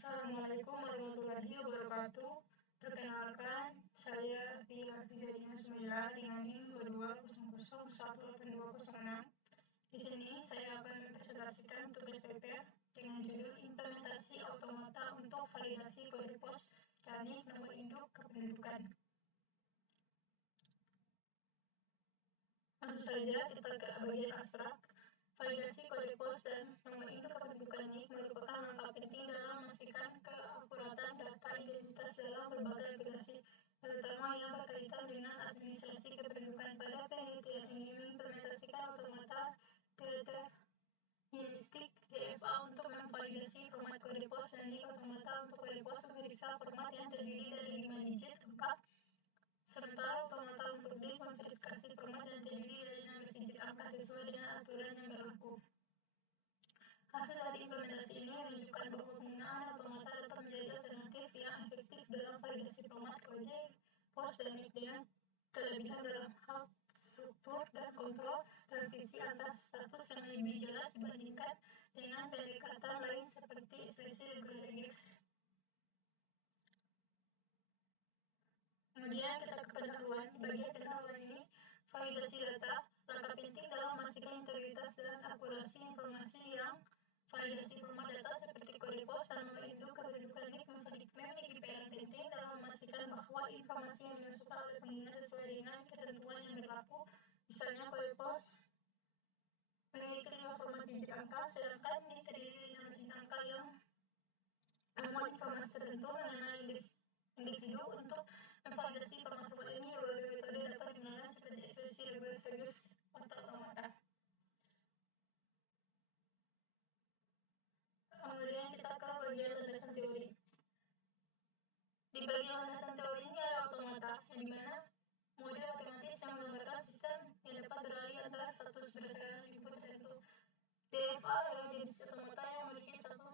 Assalamualaikum warahmatullahi wabarakatuh. Perkenalkan, saya Tia Fizalina Sumaira dengan NIM 2200182006. Di sini saya akan mempresentasikan tugas paper dengan judul Implementasi Automata untuk Validasi Kode Pos dan NIK Nomor Induk Kependudukan. Langsung saja kita ke bagian abstrak. Validasi kode pos dan nomor induk kependudukan NIK merupakan langkah penting dalam memastikan keakuratan data identitas dalam berbagai aplikasi, terutama yang berkaitan dengan administrasi kependudukan. Pada penelitian ini mengimplementasikan automata deterministik DFA untuk memvalidasi format kode pos dan NIK. Automata untuk kode pos memeriksa format yang terdiri dari 5 digit angka, sementara automata untuk NIK memverifikasi format yang terdiri dari 16 digit angka sesuai dengan aturan yang berlaku. Hasil dari implementasi ini menunjukkan bahwa penggunaan automata dapat menjadi alternatif yang efektif dalam validasi format kode pos dan NIK dengan kelebihan dalam hal struktur dan kontrol transisi antar status yang lebih jelas dibandingkan dengan pendekatan lain seperti ekspresi regular regex. Kemudian kita ke pendahuluan. Di bagian pendahuluan ini, validasi data, langkah penting dalam memastikan integritas dan akurasi informasi yang validasi format data seperti kode pos dan nomor induk kependudukan NIK memiliki peran penting dalam memastikan bahwa informasi yang dimasukkan oleh pengguna sesuai dengan ketentuan yang berlaku. Misalnya kode pos memiliki 5 format digit angka, sedangkan NIK terdiri dari 6 digit angka yang memuat informasi tertentu mengenai individu. Untuk memvalidasi format-format ini, berbagai metode dapat digunakan seperti ekspresi regular regex atau automata. Kemudian kita ke bagian landasan teori. Di bagian landasan teori ini ada automata, yang dimana model otomatis yang menggambarkan sistem yang dapat beralih antara status berdasarkan input tertentu. DFA adalah jenis automata yang memiliki satu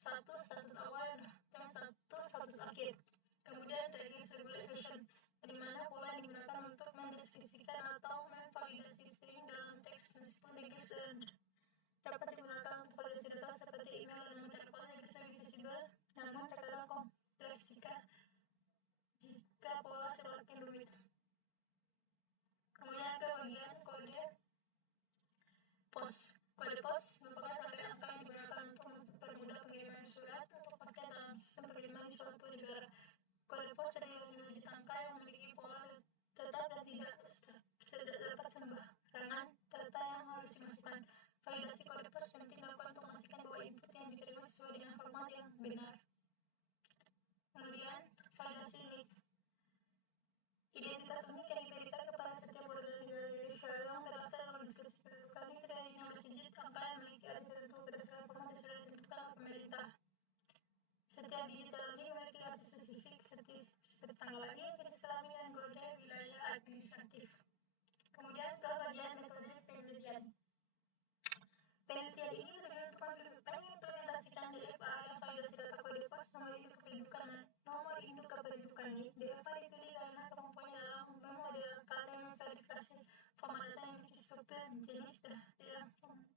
status awal dan status akhir. Kemudian regex regulation, di mana pola yang digunakan untuk mendeskripsikan atau memvalidasi string dalam teks. Meskipun regex dapat digunakan untuk validasi data seperti email dan nomor telepon, regex lebih fleksibel, namun terkadang kompleks jika pola semakin rumit. Kemudian ke bagian kode pos. Kode pos merupakan rangkaian angka yang digunakan untuk mempermudah pengiriman surat atau paket dalam sistem pengiriman di suatu negara. Kode pos terdiri dari 5 digit angka yang memiliki pola tetap dan tidak dapat sembarangan data yang harus dimasukkan. Validasi kode pos penting dilakukan untuk memastikan bahwa input yang diterima sesuai dengan format yang benar. Kemudian validasi NIK. Identitas unik yang diberikan kepada setiap warga negara Indonesia yang terdaftar dalam deskripsi kependudukan NIK dari 16 digit angka yang memiliki arti tertentu berdasarkan format yang sudah ditentukan oleh pemerintah. Setiap digit dalam NIK memiliki arti spesifik seperti tanggal lahir, jenis kelamin, dan kode wilayah administratif. Kemudian ke bagian metode penelitian. Penelitian ini bertujuan untuk mengimplementasikan DFA dan validasi data kode pos, nomor induk kependudukan NIK. DFA dipilih karena kemampuannya dalam memodelkan dan memverifikasi format data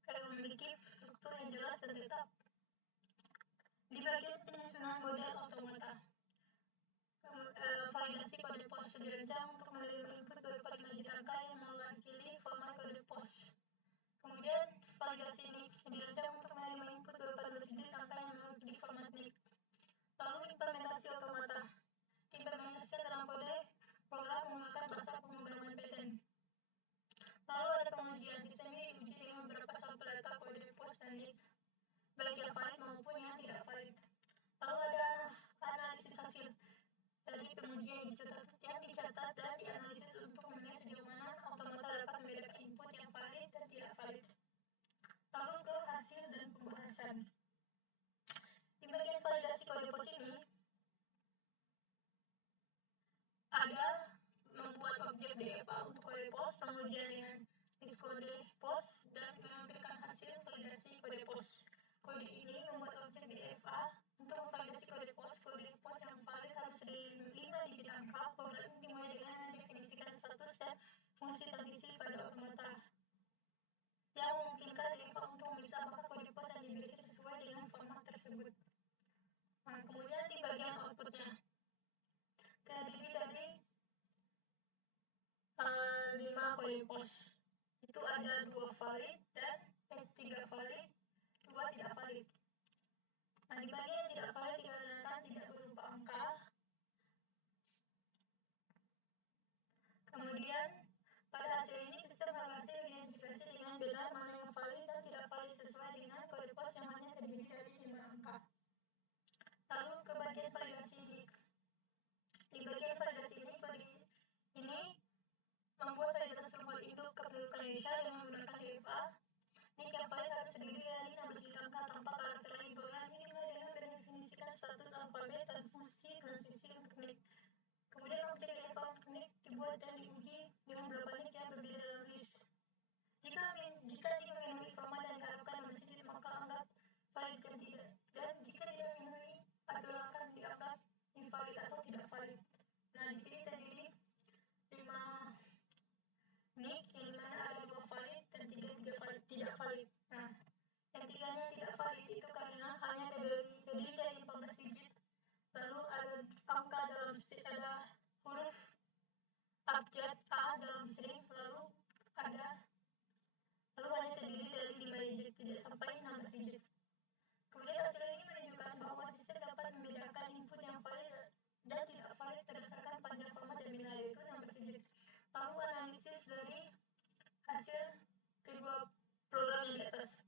yang memiliki struktur yang jelas dan tetap. Di bagian penyusunan model automata, validasi kode pos dirancang untuk menerima input berupa 5 digit angka yang mewakili format kode pos. Kemudian validasi NIK dirancang untuk menerima input berupa 12 digit angka yang mewakili format NIK. Lalu implementasi automata diimplementasikan dalam kode program menggunakan bahasa pemrograman Python. Lalu ada pengujian. Sistem ini diuji dengan beberapa sampel data kode pos dan NIK, baik yang valid maupun yang tidak valid. Lalu ada analisis hasil dari pengujian yang dicatat dan dianalisis untuk menilai sejauh mana automata dapat membedakan input yang valid dan tidak valid. Lalu ke hasil dan pembahasan. Di bagian validasi kode pos ini ada membuat objek DFA untuk kode pos, pengujian dengan list kode pos, dan menampilkan hasil validasi kode pos. Kode ini membuat objek DFA untuk memvalidasi kode pos. Kode pos yang valid harus terdiri dari 5 digit angka. Program dimulai dengan mendefinisikan status dan fungsi transisi pada automata yang memungkinkan DFA untuk memeriksa apakah kode pos yang dimiliki sesuai dengan format tersebut. bagian outputnya. Terdiri dari 5 kode pos. Itu ada 2 valid dan 3 valid, 2 tidak valid. Nah, di bagian yang tidak valid dikarenakan tidak berupa angka. Kemudian pada hasil ini sistem berhasil identifikasi dengan benar mana yang valid dan tidak valid sesuai dengan kode pos yang hanya terdiri dari 5 angka. Lalu ke bagian validasi ini. Di bagian validasi ini, kode ini membuat validitas verbal induk kependudukan Indonesia dengan menggunakan DFA. NIK yang valid harus terdiri dari 16 bit angka tanpa karakter lain. Program ini dimulai dengan mendefinisikan status alfabet dan fungsi transisi untuk NIK. Kemudian objek DFA untuk NIK dibuat dan diuji dengan beberapa NIK yang berbeda dalam list. Jika NIK memenuhi format dan diharapkan 16 digit, maka anggap valid dan tidak. Dan jika tidak memenuhi, aturan akan dianggap invalid atau tidak valid. Nah, di sini terdiri 5 NIK yang dimana ada 2 valid dan 3 tidak valid. Nah, yang 3-nya tidak valid itu karena hanya terdiri dari 14 digit. Lalu ada angka dalam string, ada huruf abjad A dalam string, lalu hanya terdiri dari 5 digit, tidak sampai 16 digit. Kemudian hasil ini menunjukkan bahwa sistem dapat membedakan input yang valid dan tidak valid berdasarkan panjang format dan binario, yaitu 16 digit. Lalu analisis dari hasil kedua program yang di atas.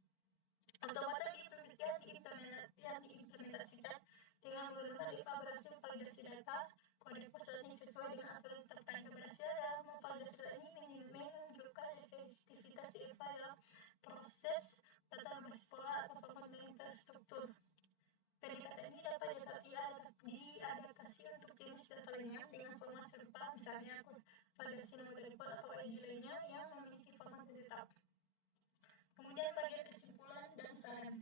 Automata yang diimplementasikan dengan menggunakan DFA berhasil validasi data kode pos dan NIK sesuai dengan aturan terkait. Keberhasilan dalam memvalidasi data ini menunjukkan efektivitas DFA dalam proses data berbasis pola atau format dengan terstruktur. Pendekatan ini dapat diadaptasi untuk jenis data lainnya dengan format serupa, misalnya validasi nomor telepon atau ID lainnya yang memiliki format tetap. Kemudian bagian kesimpulan dan saran.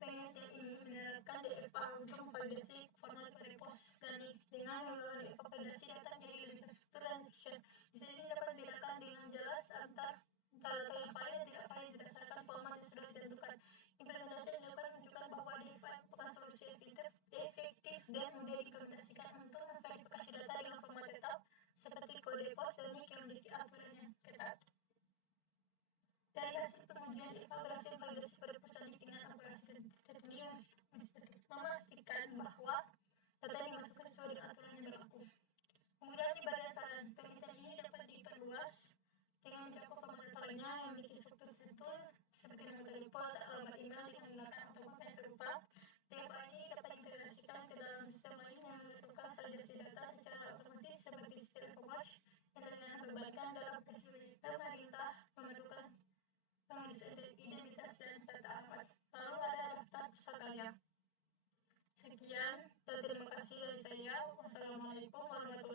Penelitian ini menerapkan DFA untuk memvalidasi format kode pos dan NIK. Dengan menggunakan DFA, validasi data menjadi lebih terstruktur dan efisien. Di sini dapat membedakan dengan jelas antara data yang valid dan tidak valid berdasarkan format yang sudah ditentukan. Implementasi yang dilakukan menunjukkan bahwa DFA merupakan solusi efektif dan mudah diimplementasikan untuk memverifikasi data dengan format tetap seperti kode pos dan NIK yang memiliki aturan yang ketat. Dari hasil pengujian DFA berhasil validasi kode pos dan NIK dengan akurasi tertinggi, memastikan bahwa data yang dimasukkan sesuai dengan aturan yang berlaku. Kemudian di bagian saran, penelitian ini dapat diperluas dengan mencakup format data lainnya yang memiliki struktur tertentu seperti nomor telepon atau alamat email dengan menggunakan automata yang serupa. DFA ini dapat diintegrasikan ke dalam sistem lain yang melakukan validasi data secara otomatis seperti sistem e-commerce yang dengan perbankan dan aplikasi pemerintah memerlukan pemeriksaan identitas dan data alamat. Lalu ada daftar pusakanya. Sekian dan terima kasih dari saya. Wassalamualaikum warahmatullahi wabarakatuh.